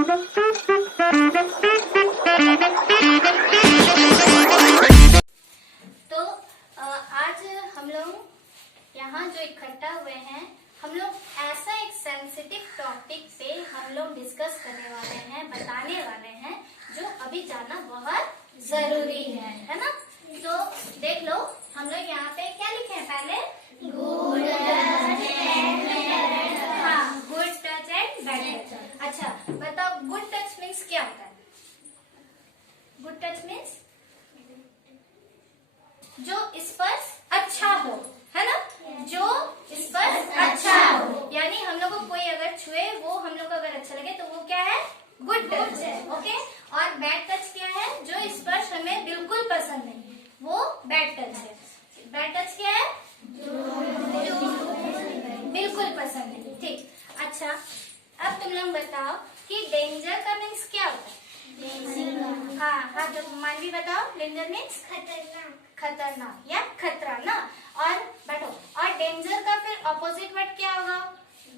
तो आज हम लोग यहाँ जो इकट्ठा हुए हैं, हम लोग ऐसा एक सेंसिटिव टॉपिक पे हम लोग डिस्कस करने वाले हैं, बताने वाले हैं, जो अभी जानना बहुत जरूरी है ना। तो देख लो, हम लोग यहाँ पे क्या लिखे हैं पहले, गुड टच एंड बैड। हाँ, good touch and bad touch. अच्छा बताओ, गुड टच मीन्स क्या होता है? गुड टच मीन्स जो स्पर्श अच्छा हो, है ना, जो स्पर्श अच्छा हो, यानी हम लोग को कोई अगर छुए, वो हम लोग को अगर अच्छा लगे तो वो क्या है, गुड टच है। ओके। और बैड टच क्या है? जो स्पर्श हमें बिल्कुल पसंद नहीं, वो बैड टच है। बैड टच क्या है? बिल्कुल पसंद नहीं। ठीक। अच्छा, अब तुम लोग बताओ कि डेंजर का मीन्स क्या होता है? हाँ, तो मानवी बताओ, डेंजर मीन्स खतरनाक, खतरनाक या खतरा ना। और बैठो, और डेंजर का फिर ऑपोजिट वर्ड क्या होगा?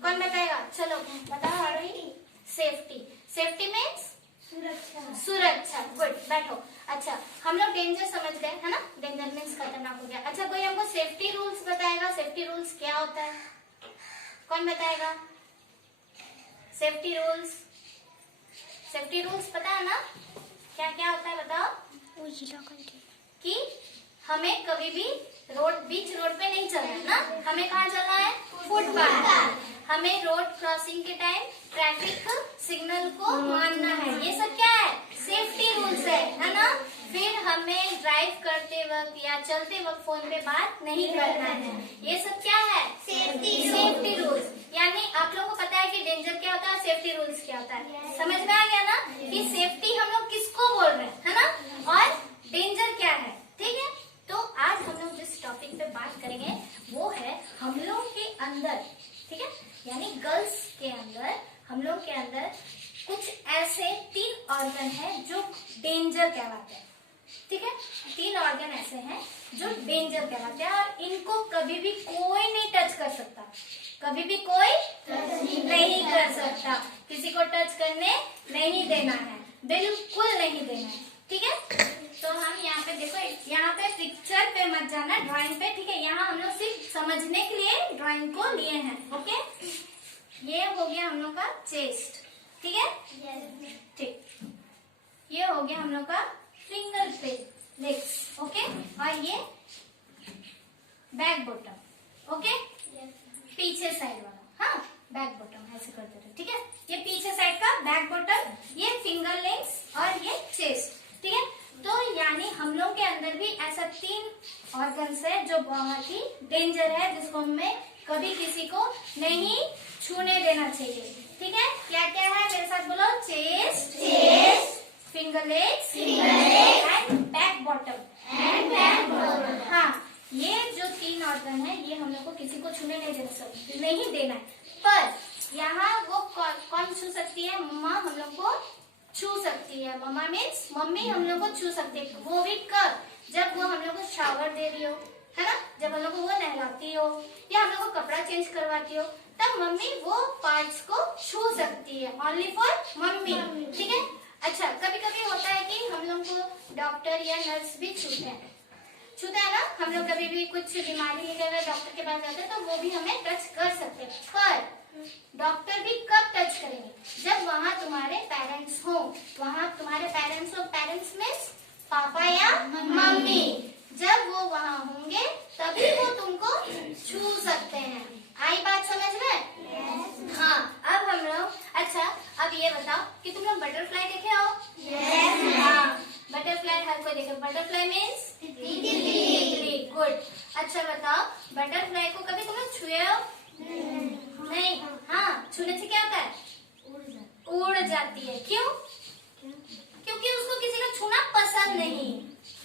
कौन बताएगा? चलो बताओ आरोही। सेफ्टी। सेफ्टी मीन्स सुरक्षा, सुरक्षा। गुड, बैठो। अच्छा, हम लोग डेंजर समझ गए, है ना, डेंजर मीन्स खतरनाक हो गया। अच्छा, कोई हमको सेफ्टी रूल्स बताएगा? सेफ्टी रूल्स क्या होता है? कौन बताएगा? सेफ्टी रूल्स, सेफ्टी रूल्स पता है ना, क्या क्या होता है बताओ? कि हमें कभी भी बीच रोड पे नहीं चलना है ना, हमें कहाँ चलना है? फुटपाथ। हमें रोड क्रॉसिंग के टाइम ट्रैफिक सिग्नल को मानना है। ये सब क्या है? सेफ्टी रूल्स है ना। फिर हमें ड्राइव करते वक्त या चलते वक्त फोन पे बात नहीं करना है। ये सब क्या है? Safety rules. यानी आप लोगों को पता है कि डेंजर क्या होता है, सेफ्टी रूल्स क्या होता है। समझ में आ गया ना कि सेफ्टी हम लोग किसको बोल रहे हैं, है ना, और डेंजर क्या है। ठीक है। तो आज हम लोग जिस टॉपिक पे बात करेंगे वो है हम लोग के अंदर, ठीक है, यानी गर्ल्स के अंदर, हम लोग के अंदर कुछ ऐसे 3 ऑर्गन है जो डेंजर कहलाते हैं। ठीक है, 3 ऑर्गन ऐसे हैं जो डेंजर कहलाते हैं, और इनको कभी भी कोई नहीं टच कर सकता, कभी भी कोई नहीं कर सकता, किसी को टच करने नहीं देना है, बिल्कुल नहीं देना है। ठीक है। तो हम यहाँ पे देखो, यहाँ पे पिक्चर पे मत जाना, ड्राइंग पे। ठीक है, यहाँ हम लोग सिर्फ समझने के लिए ड्राइंग को लिए हैं। ओके। ये हो गया हम लोग का चेस्ट, ठीक है, ठीक। ये हो गया हम लोग का फिंगर पे लेग्स, ओके। और ये बैक बॉटम, ओके, पीछे साइड वाला, हाँ, बैक बॉटम ऐसे करते रहे। ठीक है, ये पीछे साइड का बैक बॉटम, ये फिंगर लेग्स और ये चेस्ट। ठीक है। तो यानी हम लोग के अंदर भी ऐसा 3 ऑर्गन्स है जो बहुत ही डेंजर है, जिसको हमें कभी किसी को नहीं छूने देना चाहिए। ठीक है, क्या क्या है मेरे साथ बोलो? Chest, finger legs and back bottom. हाँ, ये जो 3 ऑर्गन है, ये हम लोग को किसी को छूने नहीं देना है। पर यहाँ वो कौन छू सकती है? मम्मा हम लोग को छू सकती है। मम्मा मीन्स मम्मी हम लोग को छू सकती है। वो भी कब? जब वो हम लोग को शावर दे रही हो, है ना, जब हम लोग को वो नहलाती हो या हम लोग को कपड़ा चेंज करवाती हो, तब मम्मी वो पार्ट्स को छू सकती है, ओनली फॉर मम्मी। ठीक है। अच्छा, कभी कभी होता है कि हम लोग को डॉक्टर या नर्स भी छूते हैं ना, हम लोग कभी भी कुछ बीमारी लेकर डॉक्टर के पास जाते हैं तो वो भी हमें टच कर सकते हैं। पर डॉक्टर भी कब टच करेंगे? जब वहाँ तुम्हारे पेरेंट्स हो, वहाँ तुम्हारे पेरेंट्स हो, पेरेंट्स मीन्स पापा या मम्मी, जब वो वहाँ होंगे तभी वो तुमको छू सकते हैं। आई बात समझ में? हाँ। अब हम लोग, अच्छा अब ये बताओ कि तुम लोग बटरफ्लाई देखे हो? हाँ, बटरफ्लाई हर कोई देखे। बटरफ्लाई मीन्स तितली। गुड। अच्छा बताओ, बटरफ्लाई को कभी तुम लोग छुए हो? नहीं। हाँ, छूने से क्या होता है? उड़ जाती है। क्यों? क्योंकि उसको किसी का छूना पसंद नहीं,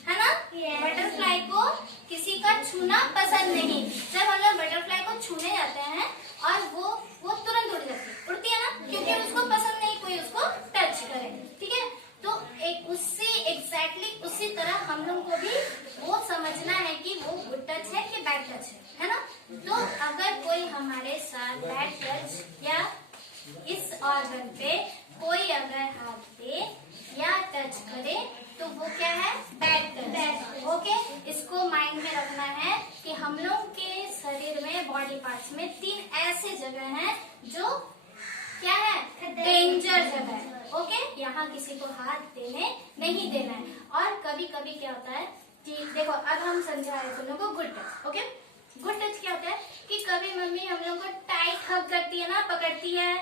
है ना। बटरफ्लाई को किसी का छूना पसंद नहीं। जब हम लोग बटरफ्लाई को छूने जाते हैं और वो तुरंत उड़ जाती है, उड़ती है ना, क्योंकि उसको पसंद नहीं कोई उसको टच करे। ठीक है। तो एक एग्जैक्टली उसी तरह हम लोग को भी वो समझना है कि वो गुड टच है कि बैड टच है ना। तो अगर कोई हमारे साथ बैड टच या इस ऑर्गन पे कोई अगर यहाँ किसी को हाथ देने नहीं देना है। और कभी कभी क्या होता है कि देखो अब हम समझा रहे तुम लोग को good touch. Okay, good touch क्या होता है कि कभी मम्मी हम लोग को टाइट हग करती है ना, पकड़ती है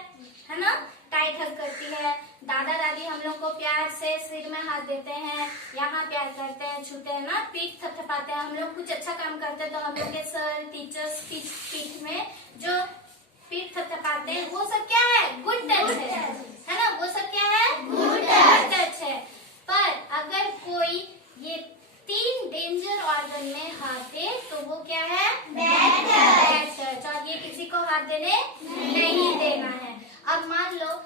ना, टाइट हग करती है। दादा दादी हम लोग को प्यार से सिर में हाथ देते हैं, यहाँ प्यार करते हैं, छूते हैं ना, पीठ थपथपाते हैं। हम लोग कुछ अच्छा काम करते हैं तो हम लोग के सर टीचर्स पीठ में जो पीठ थपथपाते हैं वो सब क्या है? गुड टच है ना, वो सब क्या है? गुड टच है। पर अगर कोई ये 3 डेंजर ऑर्गन में हाथ दे तो वो क्या है? Bad touch. और ये किसी को हाथ देने नहीं देना है। अब मान लो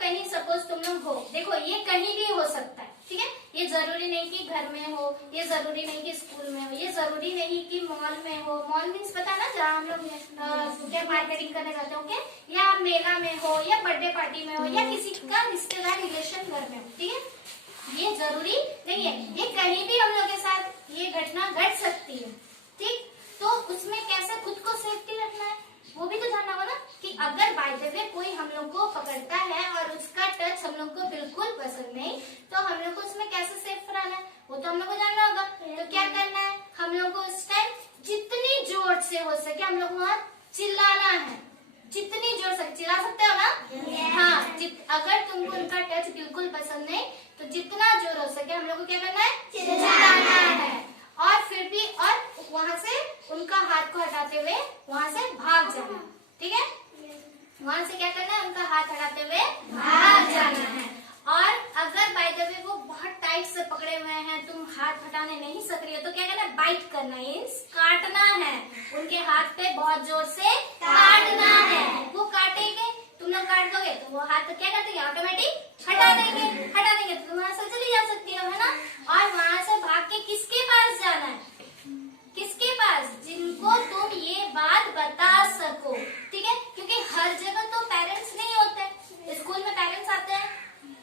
कहीं सपोज तुम लोग हो, देखो ये कहीं भी हो सकता है, ठीक है, ये जरूरी नहीं कि घर में हो, ये जरूरी नहीं कि स्कूल में हो, ये जरूरी नहीं कि मॉल में हो। मॉल मीन्स पता ना जहाँ हम लोग क्या मार्केटिंग करने जाते हो, ओके, या मेला में हो, या बर्थडे पार्टी में हो, या किसी का रिश्तेदार रिलेशन घर में हो, ठीक है, ये जरूरी नहीं है, ये कहीं भी हम लोग के साथ ये घटना घट सकती है, ठीक। तो उसमें कैसे खुद को सेफ्टी रखना है वो भी तो जानना होगा ना, कि अगर बाय द वे कोई हम लोग को पकड़ता है और उसका टच हम लोग को बिल्कुल पसंद नहीं, तो हम लोग को उसमें कैसे सेफ रहना है वो तो हम लोग को जानना होगा। तो क्या करना है, हम लोग को उस टाइम जितनी जोर से हो सके हम लोग वहाँ चिल्लाना है, जितनी जोर से चिल्ला सकते हो ना। हाँ, अगर तुमको उनका टच बिल्कुल पसंद नहीं तो जितना जोर हो सके हम लोग को क्या करना है? चिल्लाना है। और फिर भी और वहाँ से उनका हाथ को हटाते हुए वहाँ से भाग जाना, ठीक है, वहाँ से क्या करना है? उनका हाथ हटाते हुए भाग जाना है। और अगर बाय द वे वो बहुत टाइट से पकड़े हुए हैं, तुम हाथ हटाने नहीं सक रही हो, तो क्या करना है? बाइट करना है, काटना है, उनके हाथ पे बहुत जोर से काटना है। वो काटेंगे, तुम लोग काट दोगे तो वो हाथ क्या कर देंगे? ऑटोमेटिक हटा देंगे तो तुम वहाँ से चली जा सकती हो, है ना। और वहाँ से भाग के किसके पास जाना है? किसके पास? जिनको तुम ये बात बता सको, ठीक है, क्योंकि हर जगह तो पेरेंट्स नहीं होते। स्कूल में पेरेंट्स आते हैं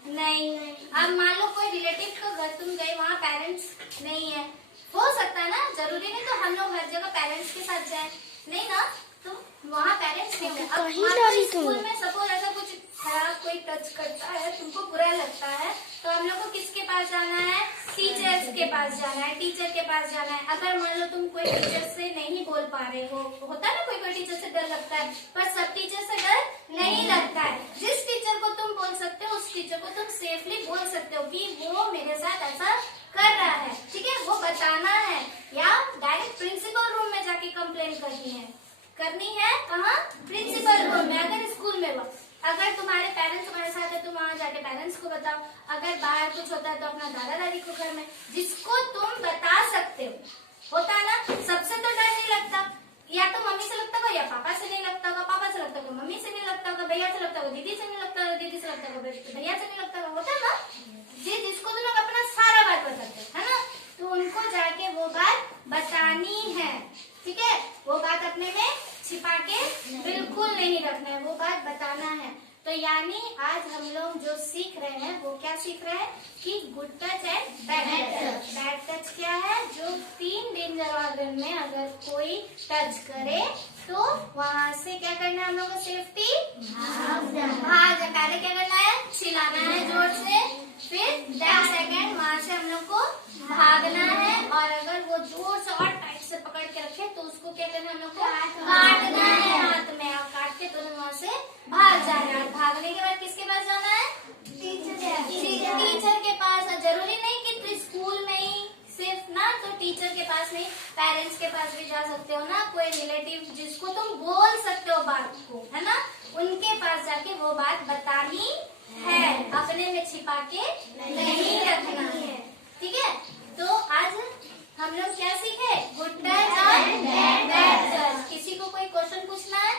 नहीं। अब मान लो कोई रिलेटिव का घर तुम गए, वहाँ पेरेंट्स नहीं है, हो सकता है ना, जरूरी नहीं तो हम लोग हर जगह पेरेंट्स के साथ जाए, नहीं ना, तुम वहाँ पेरेंट्स नहीं होंगे। अब स्कूल में सपोज ऐसा कुछ खराब कोई टच करता है, तुमको बुरा लगता है, तो हम लोग को किसके पास जाना है? टीचर्स के पास जाना है, टीचर के पास जाना है। अगर मान लो तुम कोई टीचर से नहीं बोल पा रहे हो, होता है ना कोई टीचर से डर लगता है, पर सब टीचर से डर नहीं लगता है। जिस टीचर को तुम बोल सकते हो उस टीचर को तुम सेफली बोल सकते हो कि वो मेरे साथ ऐसा कर रहा है, ठीक है, वो बताना है, या डायरेक्ट प्रिंसिपल रूम में जाके कंप्लेन करनी है कहाँ? प्रिंसिपल रूम में। अगर स्कूल में हो, अगर तुम्हारे पेरेंट्स तुम्हारे साथ है तो वहाँ जाके पेरेंट्स को बताओ। अगर बाहर कुछ होता है तो अपना दादा दादी को घर में, जिसको तुम बता सकते हो, होता है ना। सबसे तो डर नहीं लगता, या तो मम्मी से लगता होगा, या पापा से नहीं लगता होगा, पापा से लगता होगा, मम्मी से नहीं लगता होगा, भैया से लगता होगा, दीदी से नहीं लगता होगा, दीदी से लगता होगा, भैया से नहीं लगता होगा, होता है ना। जिसको तुम लोग अपना सारा बात बताते है ना, तो उनको जाके वो बात बतानी है, ठीक है, वो बात अपने में छिपा के बिल्कुल नहीं रखना है, वो बात बताना है। तो यानी आज हम लोग जो सीख रहे हैं वो क्या सीख रहे हैं कि good touch and bad touch. Bad touch क्या है? जो 3 डेंजर ऑर्गन में अगर कोई टच करे तो वहाँ से क्या करना है हम लोग को? सेफ्टी भाग जा। पहले क्या करना है? चिल्लाना है जोर से, फिर 10 सेकेंड वहाँ से हम लोग को भागना है। और अगर वो जोर से और टाइट से पकड़ के रखे तो उसको क्या करना है हम लोग को? काटना है हाथ में, और काट के तुरंत वहाँ से भाग जाना है। भागने के बाद किसके पास जाना है? टीचर के पास। जरूरी नहीं कि स्कूल में ही सिर्फ ना, तो टीचर के पास नहीं, पेरेंट्स के पास भी जा सकते हो ना। कोई रिलेटिव जिसको तुम बोल सकते हो बात को, है ना, उनके पास जाके वो बात बतानी है, अपने में छिपा के नहीं रखना है, ठीक है। तो आज हम लोग क्या सीखे? गुड टच और बैड टच। किसी को कोई क्वेश्चन पूछना है?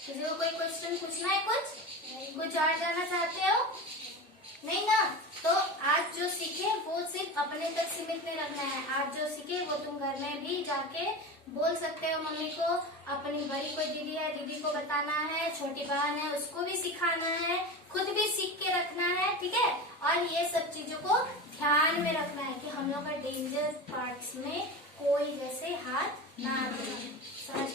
किसी को कोई क्वेश्चन पूछना है? कुछ और जानना चाहते हो? नहीं ना। तो आज जो सीखे वो सिर्फ अपने तक सीमित नहीं रखना है। आज जो सीखे वो तुम घर में भी जाके बोल सकते हो मम्मी को, अपनी बड़ी कोई दीदी है, दीदी को बताना है, छोटी बहन है उसको भी सिखाना है, खुद भी सीख के रखना है, ठीक है। और ये सब चीजों को ध्यान में रखना है कि हम लोग का डेंजर पार्ट्स में कोई जैसे हाथ ना दे। समझ